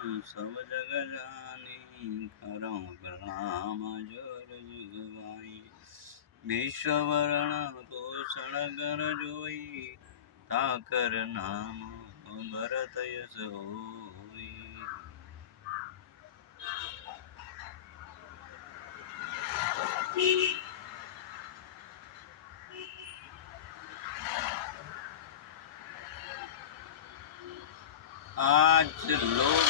सब जग जानी, करौ प्रणाम जोर जुगवाई। विश्व वरण पोषण कर जोई, ताकर नाम भरत यश होई। आज लोग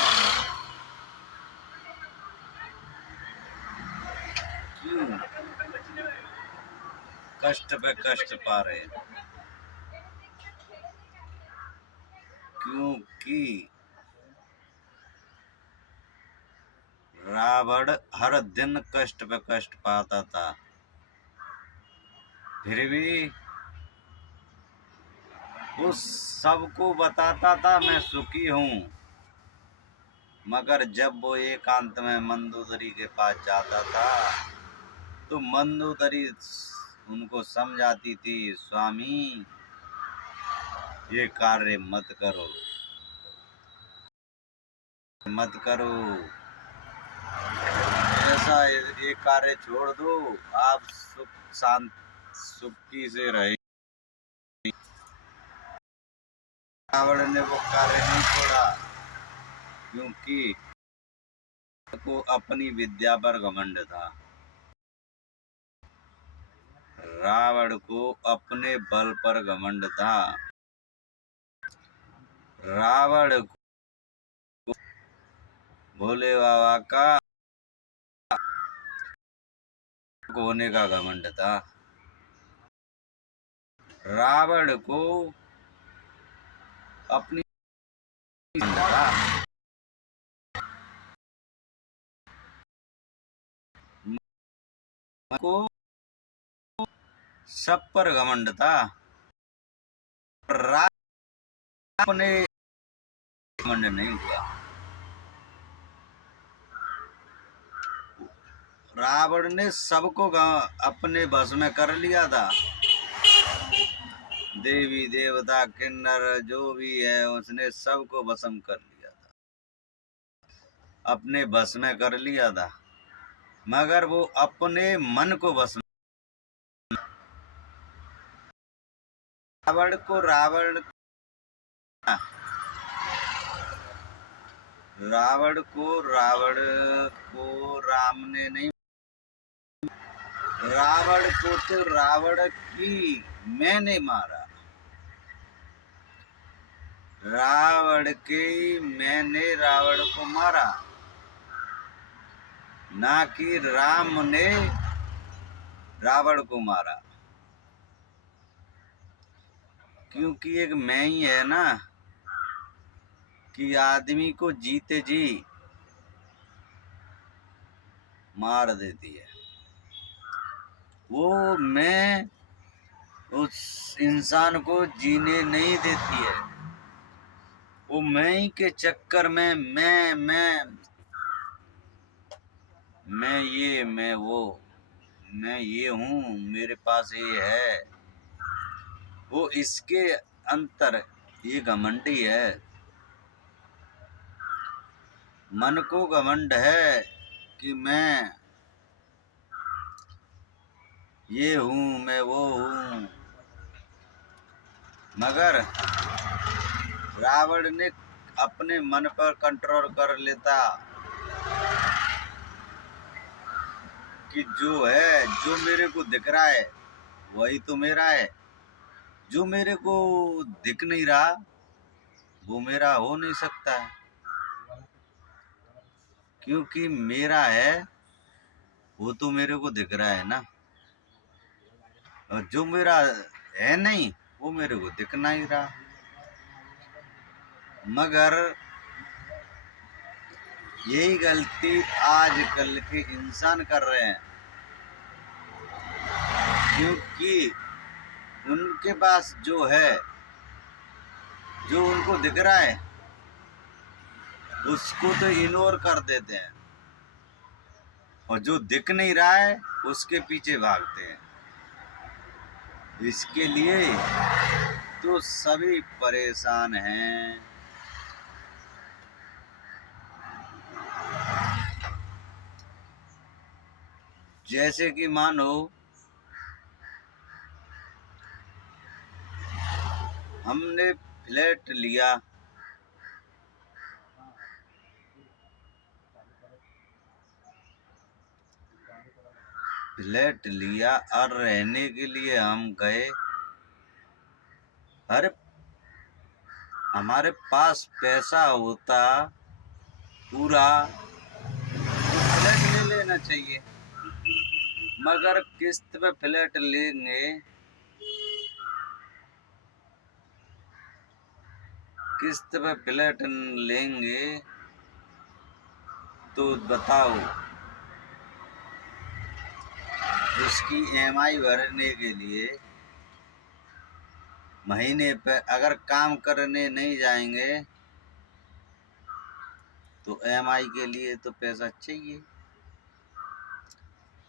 क्यों कष्ट पे कष्ट पा रहे हैं? क्योंकि रावण हर दिन कष्ट पे कष्ट पाता था, फिर भी वो सबको बताता था मैं सुखी हूँ। मगर जब वो एकांत में मंदोदरी के पास जाता था तो मंदोदरी उनको समझाती थी, स्वामी ये कार्य मत करो, मत करो, ऐसा ये कार्य छोड़ दो, आप सुख शांत सुखी से रहे। रावण ने वो कार्य नहीं छोड़ा, क्योंकि को अपनी विद्या पर घमंड था। रावण को अपने बल पर घमंड था। रावण को भोले बाबा का होने का घमंड था। रावण को अपनी था। को सब पर घमंड था। अपने घमंड नहीं हुआ। रावण ने सबको अपने बस में कर लिया था। देवी देवता किन्नर जो भी है उसने सबको वशम कर लिया था, अपने बस में कर लिया था। मगर वो अपने मन को बस में। रावण को राम ने नहीं, रावण को तो रावण की मैंने मारा। रावण के मैंने रावण को मारा, ना कि राम ने रावण को मारा। क्योंकि एक मैं ही है ना कि आदमी को जीते जी मार देती है। वो मैं उस इंसान को जीने नहीं देती है। वो मैं ही के चक्कर में मैं ये मैं वो, मैं ये हूँ, मेरे पास ये है, वो इसके अंतर ये घमंडी है। मन को घमंड है कि मैं ये हूँ, मैं वो हूँ। मगर रावण ने अपने मन पर कंट्रोल कर लेता कि जो है, जो मेरे को दिख रहा है वही तो मेरा है, जो मेरे को दिख नहीं रहा वो मेरा हो नहीं सकता है। क्योंकि मेरा है वो तो मेरे को दिख रहा है ना, और जो मेरा है नहीं वो मेरे को दिख नहीं रहा। मगर यही गलती आजकल के इंसान कर रहे हैं, क्योंकि उनके पास जो है, जो उनको दिख रहा है उसको तो इग्नोर कर देते हैं, और जो दिख नहीं रहा है उसके पीछे भागते हैं। इसके लिए तो सभी परेशान हैं। जैसे कि मानो हमने फ्लैट लिया, और रहने के लिए हम गए। अरे हमारे पास पैसा होता पूरा तो फ्लैट ले लेना चाहिए, मगर किस्त पे फ्लैट लेंगे, किस्त पे फ्लैट लेंगे तो बताओ उसकी ईएमआई भरने के लिए महीने पे अगर काम करने नहीं जाएंगे तो ईएमआई के लिए तो पैसा चाहिए,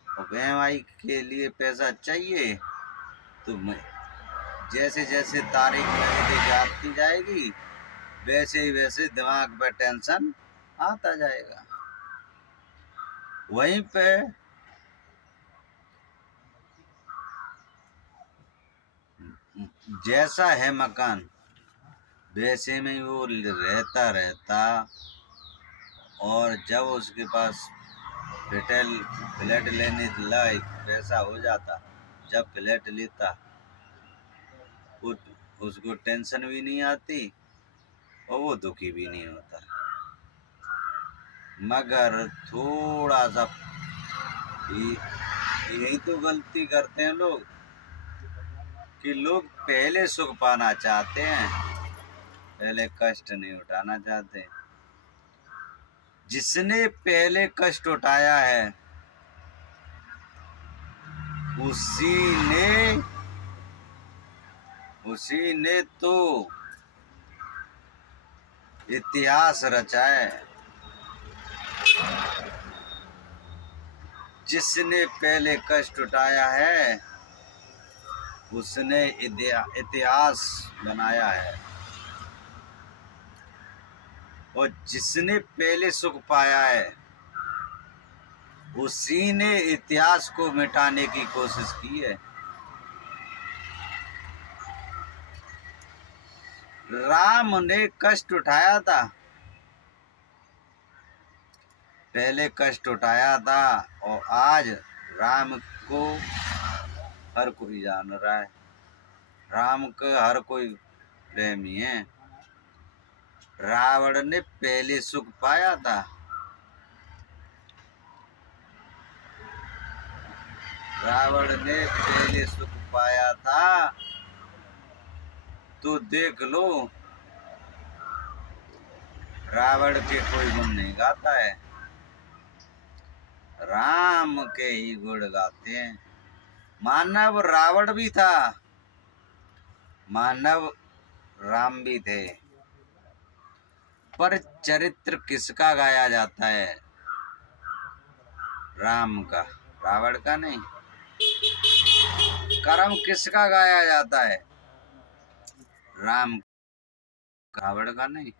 और ईएमआई के लिए पैसा चाहिए तो जैसे जैसे तारीख लगती जाती जाएगी वैसे ही वैसे दिमाग पे टेंशन आता जाएगा। वहीं पे जैसा है मकान वैसे में ही वो रहता, और जब उसके पास फ्लैट लेने लायक पैसा हो जाता, जब फ्लैट लेता उसको टेंशन भी नहीं आती और वो दुखी भी नहीं होता। मगर थोड़ा सा यही तो गलती करते हैं लोग कि लोग पहले सुख पाना चाहते हैं, पहले कष्ट नहीं उठाना चाहते। जिसने पहले कष्ट उठाया है उसी ने तो इतिहास रचा है। जिसने पहले कष्ट उठाया है उसने इतिहास बनाया है, और जिसने पहले सुख पाया है उसी ने इतिहास को मिटाने की कोशिश की है। राम ने कष्ट उठाया था, पहले कष्ट उठाया था, और आज राम को हर कोई जान रहा है, राम को हर कोई प्रेमी है। रावण ने पहले सुख पाया था, रावण ने पहले सुख पाया था, तो देख लो रावण के कोई गुण नहीं गाता है, राम के ही गुण गाते हैं। मानव रावण भी था, मानव राम भी थे, पर चरित्र किसका गाया जाता है? राम का, रावण का नहीं। कर्म किसका गाया जाता है? राम, रावण का नहीं।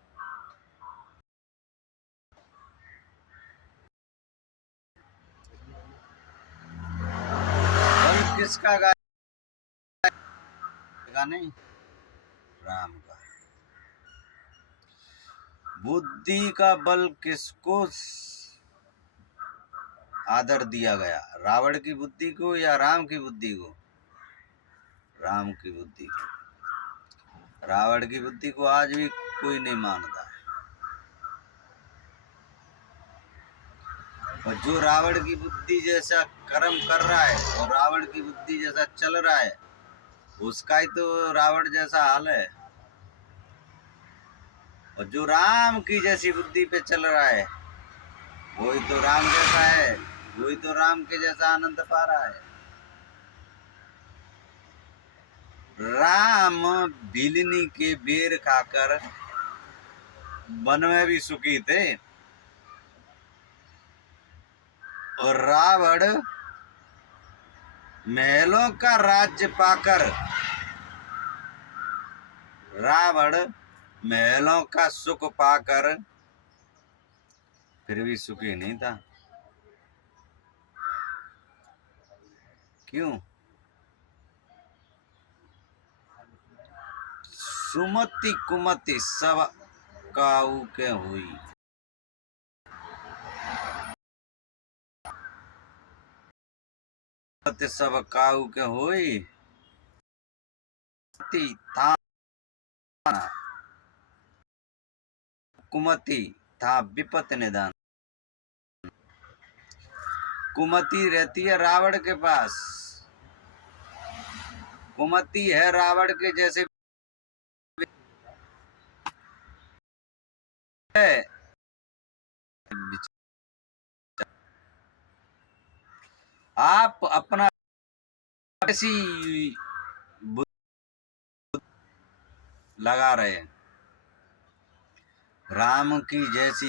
बल किसका गाया नहीं? राम का। बुद्धि का बल किसको आदर दिया गया? रावण की बुद्धि को या राम की बुद्धि को? राम की बुद्धि को। रावण की बुद्धि को आज भी कोई नहीं मानता, और जो रावण की बुद्धि जैसा कर्म कर रहा है और रावण की बुद्धि जैसा चल रहा है उसका ही तो रावण जैसा हाल है, और जो राम की जैसी बुद्धि पे चल रहा है वही तो राम जैसा है, वही तो राम के जैसा आनंद पा रहा है। राम बिलनी के बेर खाकर वन में भी सुखी थे, और रावण महलों का राज्य पाकर, रावण महलों का सुख पाकर फिर भी सुखी नहीं था। क्यों? सुमति कुमति सब काऊ के हुई, सब काऊ के हुई, था कुमति था विपत निदान। कुमति रहती है रावण के पास, कुमति है रावण के जैसे है। आप अपना ऐसी लगा रहे हैं, राम की जैसी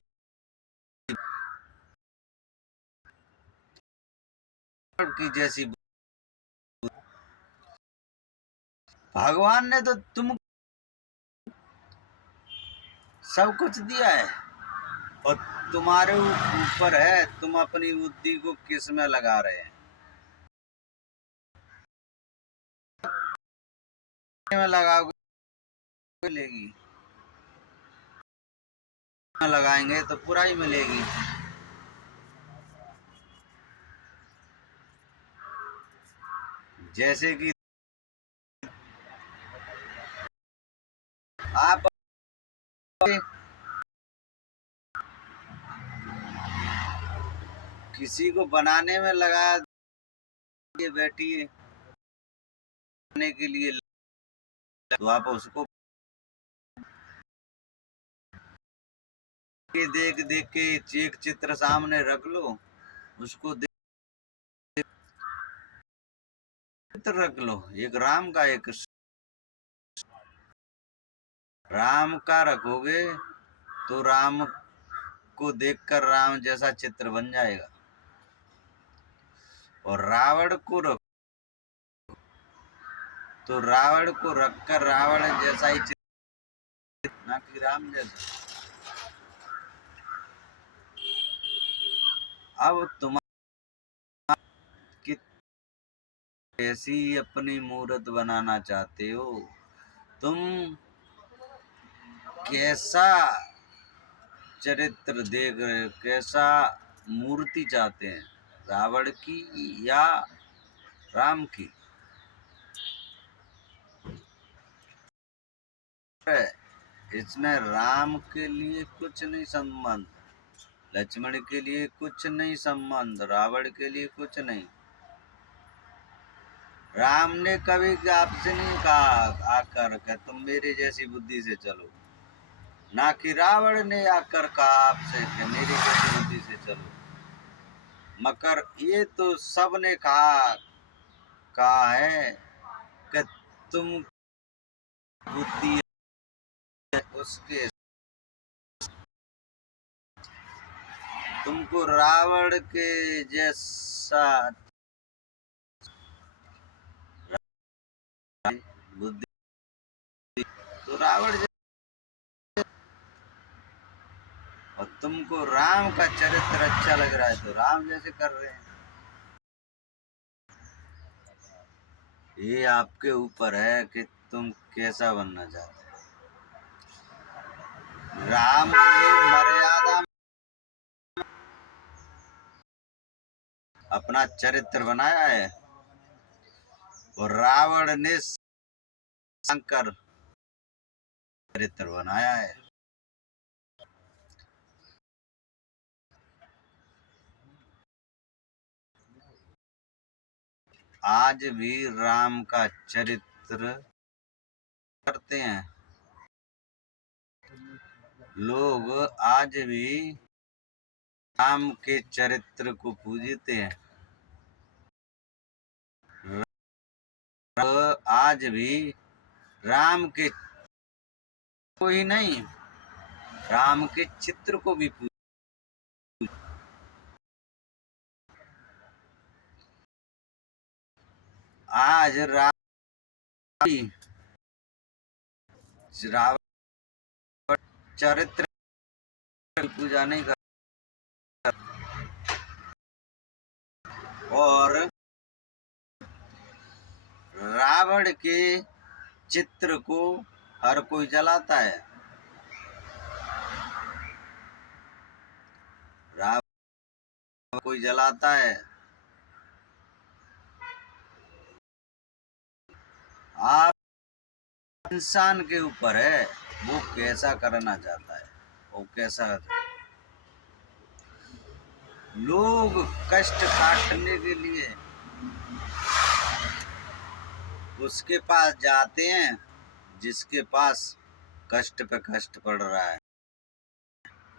भगवान ने तो तुम सब कुछ दिया है और तुम्हारे ऊपर है तुम अपनी बुद्धि को किस में लगा रहे हैं। में लगाओगे मिलेगी, लगाएंगे तो पूरा ही मिलेगी। जैसे कि आप किसी को बनाने में लगा के बैठिए के लिए, तो आप उसको देख देख के एक चित्र सामने रख लो, उसको चित्र रख लो, एक राम का एक राम का रखोगे तो राम को देखकर राम जैसा चित्र बन जाएगा, और रावण को रख तो रावण को रखकर रावण जैसा ही चित्र, ना कि राम जैसा। अब तुम कैसी अपनी मूर्त बनाना चाहते हो, तुम कैसा चरित्र देख रहे हो, कैसा मूर्ति चाहते हैं, रावण की या राम की? इसमें राम के लिए कुछ नहीं संबंध, लक्ष्मण के लिए कुछ नहीं संबंध, रावण के लिए कुछ नहीं। राम ने कभी आपसे नहीं कहा आकर के तुम मेरे जैसी बुद्धि से चलो, ना कि रावण ने आकर कहा आपसे कि मेरी जैसी बुद्धि से चलो, मगर ये तो सबने कहा है कि तुम बुद्धि उसके, तुमको रावण के जैसा बुद्धि, तो रावण और तुमको राम का चरित्र अच्छा लग रहा है तो राम जैसे कर रहे हैं। ये आपके ऊपर है कि तुम कैसा बनना चाहते हो। राम ने मर्यादा में अपना चरित्र बनाया है और रावण ने शंकर चरित्र बनाया है। आज भी राम का चरित्र करते हैं लोग, आज भी राम के चरित्र को पूजते हैं, आज भी राम के को ही नहीं राम के चित्र को भी पूज, आज रावण चरित्र की पूजा नहीं कर, और रावण के चित्र को हर कोई जलाता है। रावण कोई जलाता है। आप इंसान के ऊपर है, वो कैसा करना चाहता है, वो कैसा। लोग कष्ट काटने के लिए उसके पास जाते हैं जिसके पास कष्ट पे कष्ट पड़ रहा है,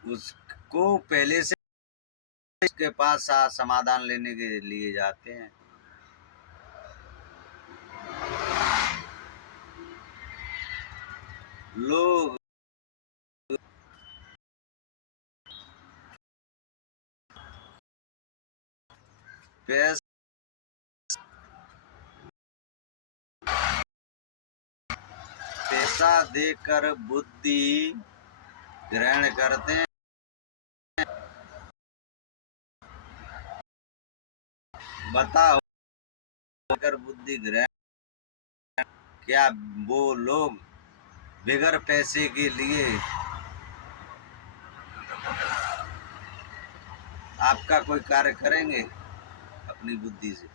उसको पहले से उसके पास समाधान लेने के लिए जाते हैं। लोग पैसा देकर बुद्धि ग्रहण करते हैं। बताओ, अगर बुद्धि ग्रहण, क्या वो लोग बगैर पैसे के लिए आपका कोई कार्य करेंगे अपनी बुद्धि से?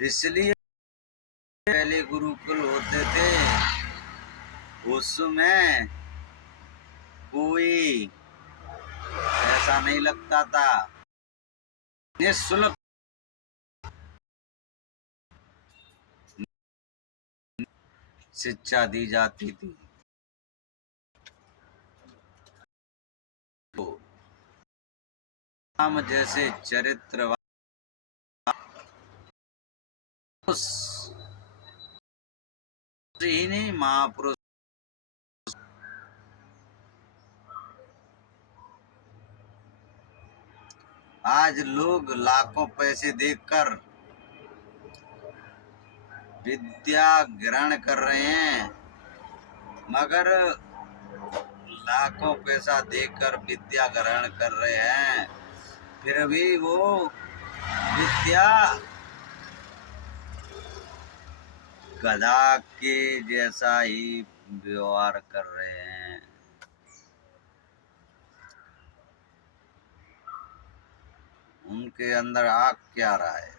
इसलिए पहले गुरुकुल होते थे, उसमें कोई पैसा नहीं लगता था, निःशुल्क शिक्षा दी जाती थी। तो राम जैसे चरित्रवान ही नहीं, महापुरुष आज लोग लाखों पैसे देकर विद्या ग्रहण कर रहे हैं, मगर लाखों पैसा देकर विद्या ग्रहण कर रहे हैं, फिर भी वो विद्या गधा के जैसा ही व्यवहार कर रहे हैं। उनके अंदर आग क्या रहा है?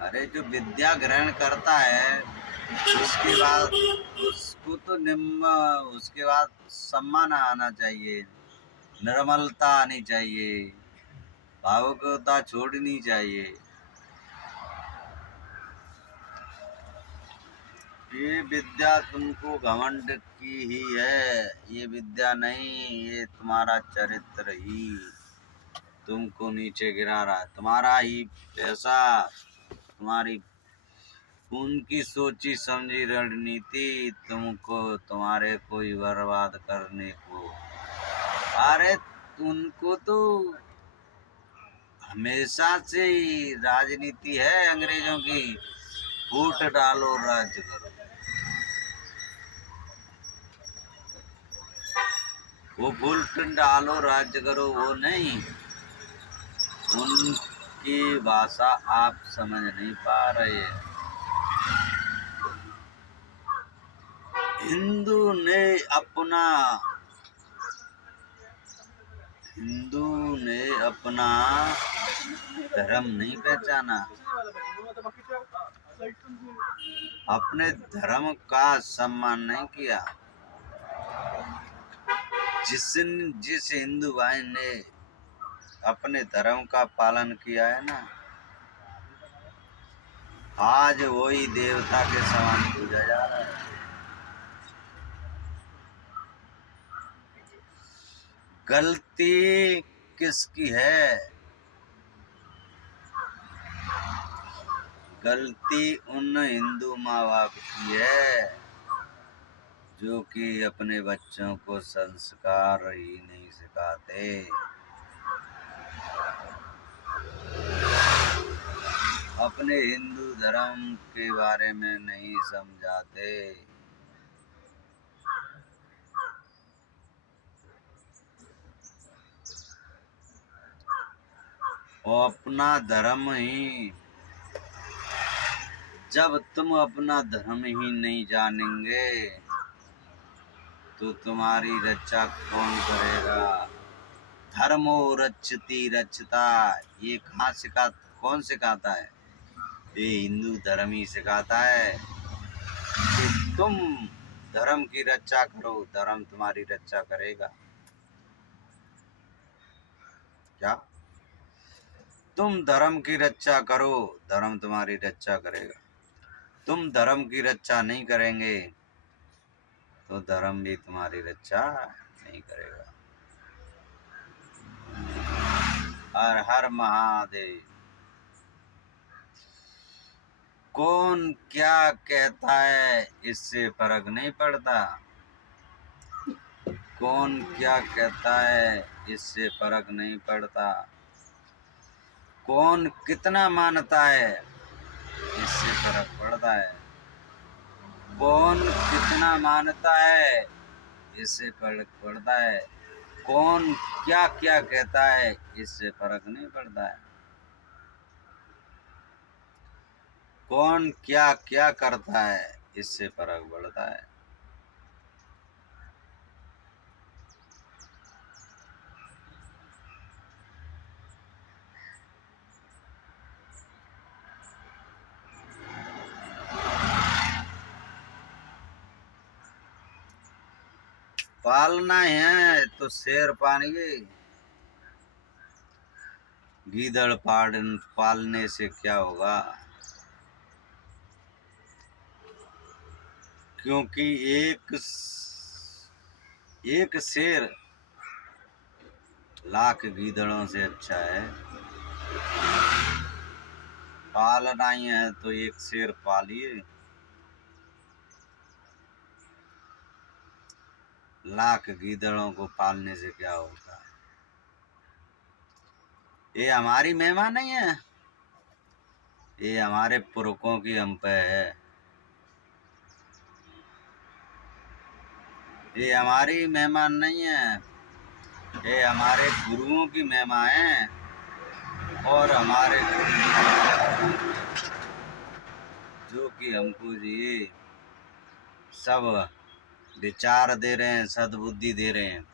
अरे जो विद्या ग्रहण करता है उसके बाद उसको तो उसके बाद सम्मान आना चाहिए, निर्मलता आनी चाहिए, भावुकता छोड़नी चाहिए। ये विद्या तुमको घमंड की ही है, ये विद्या नहीं, ये तुम्हारा चरित्र ही तुमको नीचे गिरा रहा है। तुम्हारा ही पैसा, तुम्हारी उनकी सोची समझी रणनीति तुमको, तुम्हारे को ही बर्बाद करने को। अरे उनको तो हमेशा से ही राजनीति है अंग्रेजों की, वोट डालो राज्य करो। वो वोट डालो राज्य करो वो नहीं, उनकी भाषा आप समझ नहीं पा रहे। हिंदू ने अपना धर्म नहीं पहचाना, अपने धर्म का सम्मान नहीं किया। जिस हिंदू भाई ने अपने धर्म का पालन किया है ना, आज वही देवता के समान पूजा जा रहा है। गलती किसकी है? गलती उन हिंदू माँ बाप की है जो कि अपने बच्चों को संस्कार ही नहीं सिखाते, अपने हिंदू धर्म के बारे में नहीं समझाते। और अपना धर्म ही, जब तुम अपना धर्म ही नहीं जानेंगे तो तुम्हारी रक्षा कौन करेगा। धर्मो रक्षति रक्षता, ये कौन सिखाता है? ये हिंदू धर्म ही सिखाता है कि तुम धर्म की रक्षा करो, धर्म तुम्हारी रक्षा करेगा। क्या? तुम धर्म की रक्षा करो, धर्म तुम्हारी रक्षा करेगा। तुम धर्म की रक्षा नहीं करेंगे तो धर्म भी तुम्हारी रक्षा नहीं करेगा। हर हर महादेव। कौन क्या कहता है इससे फर्क नहीं पड़ता। कौन क्या कहता है इससे फर्क नहीं पड़ता। कौन कितना मानता है इससे फर्क पड़ता है। कौन कितना मानता है इससे फर्क पड़ता है। कौन क्या क्या कहता है इससे फर्क नहीं पड़ता है। कौन क्या क्या करता है इससे फर्क पड़ता है। पालना है तो शेर पालिए। गीदड़ पालने से क्या होगा? क्योंकि एक शेर लाख गीदड़ों से अच्छा है। पालना ही है तो एक शेर पालिए। लाख गीदड़ों को पालने से क्या होता है? ये हमारी महिमा नहीं है, ये हमारे पुरखों की हम पे है। ये हमारी महिमा नहीं है, ये हमारे गुरुओं की महिमा है। और हमारे जो कि हमको ये सब विचार दे रहे हैं, सद्बुद्धि दे रहे हैं,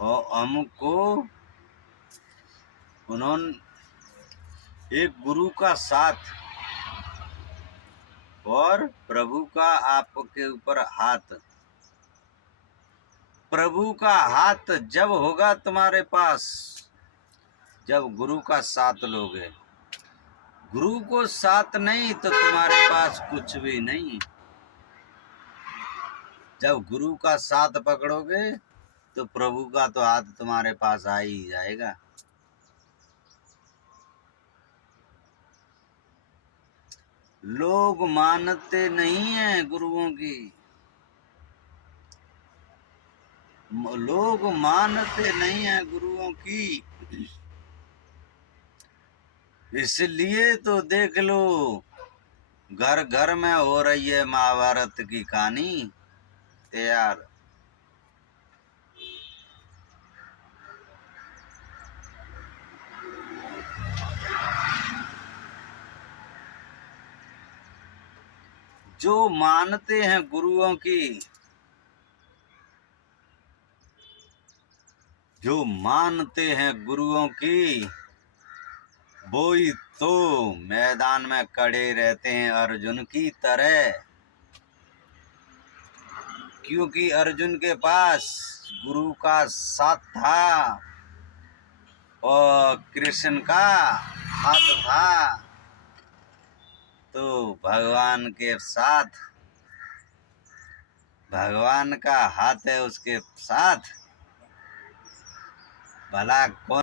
और हमको उन्होंने एक गुरु का साथ और प्रभु का आपके ऊपर हाथ। प्रभु का हाथ जब होगा तुम्हारे पास, जब गुरु का साथ लोगे। गुरु को साथ नहीं तो तुम्हारे पास कुछ भी नहीं। जब गुरु का साथ पकड़ोगे तो प्रभु का तो हाथ तुम्हारे पास आ ही जाएगा। लोग मानते नहीं हैं गुरुओं की, लोग मानते नहीं हैं गुरुओं की। इसलिए तो देख लो, घर घर में हो रही है महाभारत की कहानी तैयार। जो मानते हैं गुरुओं की, जो मानते हैं गुरुओं की, वो ही तो मैदान में खड़े रहते हैं अर्जुन की तरह। क्योंकि अर्जुन के पास गुरु का साथ था और कृष्ण का हाथ था। तो भगवान के साथ, भगवान का हाथ है उसके साथ, भला कौन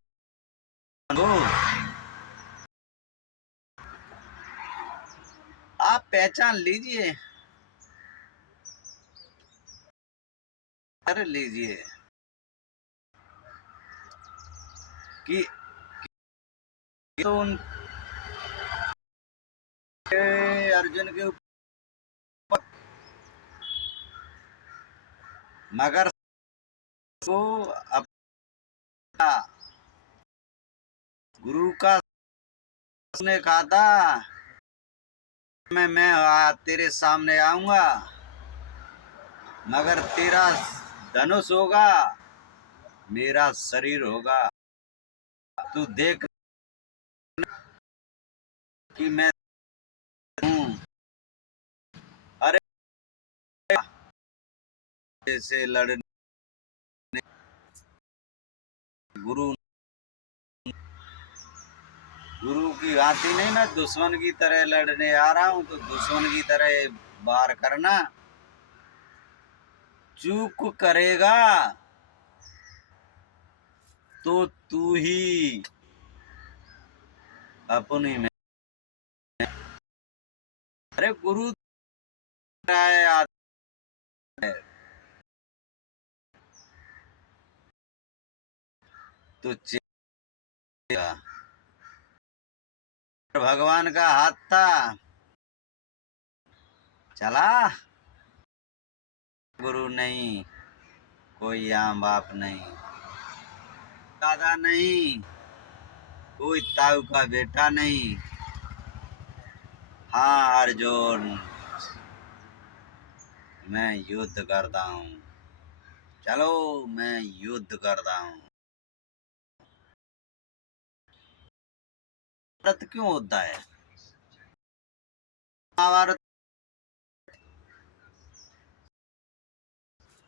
हो? आप पहचान लीजिए, कर लीजिए कि तो उनके अर्जुन के ऊपर, मगर को अपना गुरु का उसने कहा था मैं तेरे सामने आऊंगा, मगर तेरा धनुष होगा, मेरा शरीर होगा। तू देख कि मैं हूँ। अरे से लड़ने गुरु गुरु की भांति नहीं, मैं दुश्मन की तरह लड़ने आ रहा हूँ, तो दुश्मन की तरह वार करना। चूक करेगा तो तू ही अपनी में। अरे गुरु है, तो चेगा। भगवान का हाथ था, चला। गुरु नहीं, कोई आम बाप नहीं, दादा नहीं, कोई ताऊ का बेटा नहीं। हाँ अर्जुन, मैं युद्ध करता हूँ, चलो मैं युद्ध करता हूँ। भारत क्यों होता है महाभारत?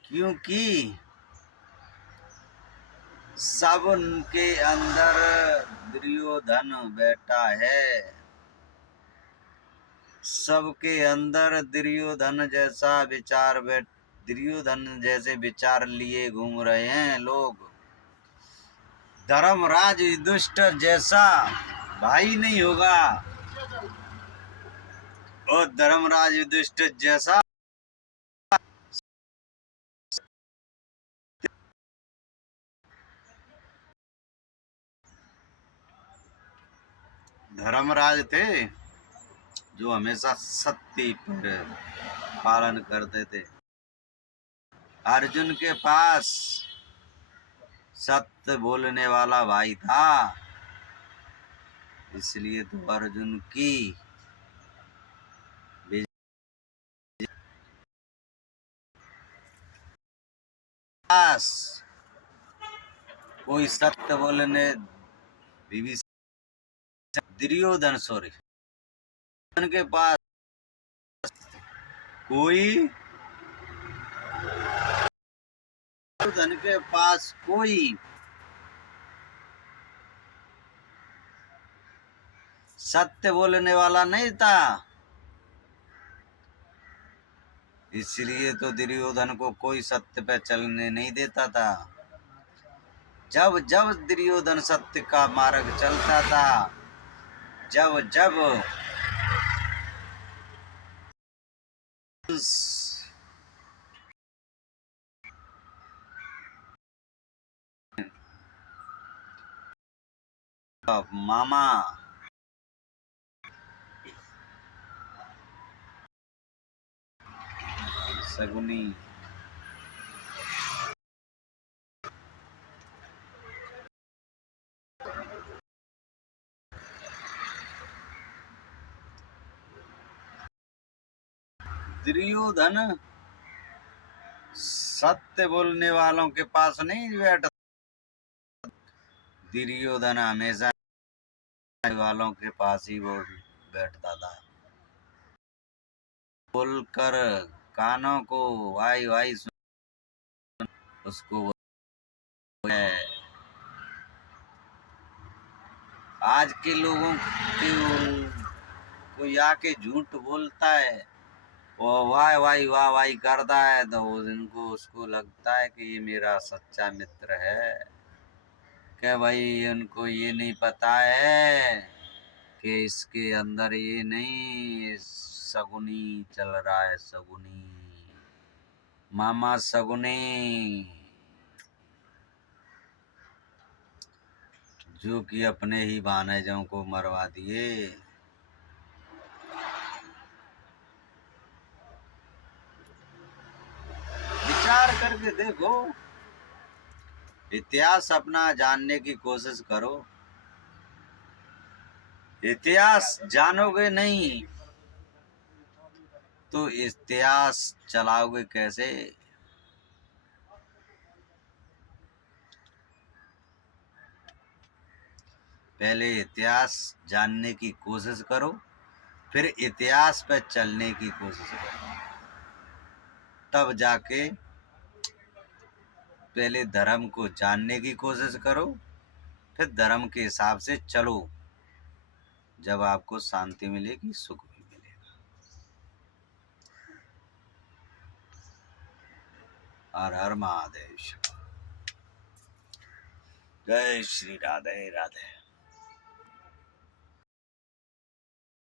क्योंकि सबके अंदर दुर्योधन बैठा है, सबके अंदर दुर्योधन जैसा विचार दुर्योधन जैसे विचार लिए घूम रहे हैं लोग। धर्मराज युधिष्ठिर जैसा भाई नहीं होगा, और धर्मराज युधिष्ठिर जैसा धर्मराज थे जो हमेशा सत्य पर पालन करते थे। अर्जुन के पास सत्य बोलने वाला भाई था, इसलिए तो अर्जुन की पास कोई सत्य बोलने दुर्योधन सॉरी के पास कोई दुर्योधन के पास कोई सत्य बोलने वाला नहीं था, इसलिए तो दुर्योधन को कोई सत्य पे चलने नहीं देता था। जब जब दुर्योधन सत्य का मार्ग चलता था, जब जब मामा शकुनी दुर्योधन सत्य बोलने वालों के पास नहीं बैठता, दुर्योधन हमेशा वालों के पास ही वो बैठता था। बोलकर कानों को वाई वाई सुन, उसको है। आज के लोगों के कोई आके झूठ बोलता है, वो वाह वाई वाह वाई करता है, तो उनको उसको लगता है कि ये मेरा सच्चा मित्र है। क्या भाई उनको ये नहीं पता है कि इसके अंदर ये नहीं सगुनी चल रहा है, सगुनी मामा सगुनी, जो कि अपने ही भानेजों को मरवा दिए। विचार करके देखो, इतिहास अपना जानने की कोशिश करो। इतिहास जानोगे नहीं तो इतिहास चलाओगे कैसे? पहले इतिहास जानने की कोशिश करो, फिर इतिहास पे चलने की कोशिश करो, तब जाके पहले धर्म को जानने की कोशिश करो, फिर धर्म के हिसाब से चलो। जब आपको शांति मिलेगी, सुख भी मिलेगा। हर हर महादेव। जय श्री राधे राधे।